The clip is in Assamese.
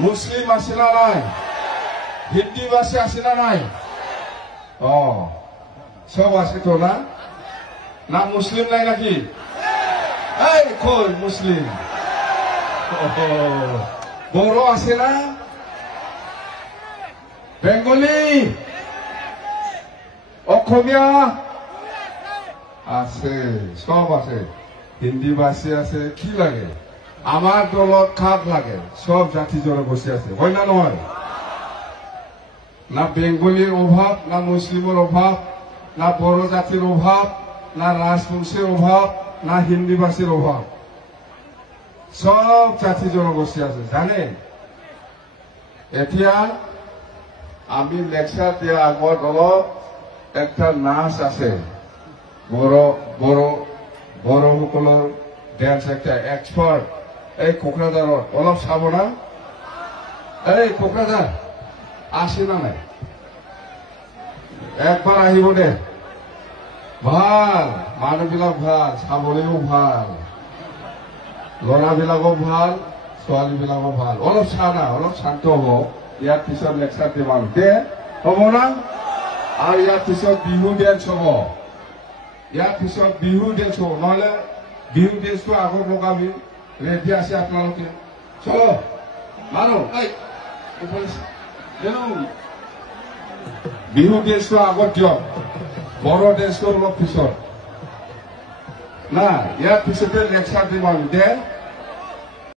মুসলিম আছে না নাই হিন্দি ভাষী আছে না নাই সব আছে তো না না মুসলিম নাই নাকি এই কই মুসলিম বড় আছে না বেঙ্গলি অসমীয়া আছে সব আছে হিন্দি ভাষী আছে কি লাগে আমার দলত খাপ লাগে সব জাতি জনগোষ্ঠী আছে হয় না নহয় না বেঙ্গলির অভাব না মুসলিমের অভাব না বড় জাতির অভাব না রাজবংশীর অভাব না হিন্দি ভাষীর অভাব সব জাতি জনগোষ্ঠী আছে জানেন এতিয়া আমি লেকচার দিয়া আগত অলপ একটা নাচ আছে বড়সকলৰ ডেন্স একটা এক্সপাৰ্ট এই কোকৰাঝাৰত অলপ চাব না এই কোকৰাঝাৰ আছে না নাই একবাৰ আহিব দে ভাল মানুহবিলাক ভাল চাবলৈও ভাল ল'ৰাবিলাকো ভাল ছোৱালীবিলাকো ভাল অলপ চা না অলপ শান্ত হওক ইয়াৰ পিছত লেকচাৰ দিম আৰু দে হ'ব না আৰু ইয়াৰ পিছত বিহু ডেন্স হ'ব ইয়াৰ পিছত বিহু ডেন্স হ'ব নহলে বিহু ডেন্সটো আগত লগাবি ৰেডি আছে আপোনালোকে চলো মানুহ বিহু ডেন্সটো আগত দিয়ক বড় ডেন্সটো অলপ পিছত না ইয়াৰ পিছতে লেকচাৰ দিম আৰু দে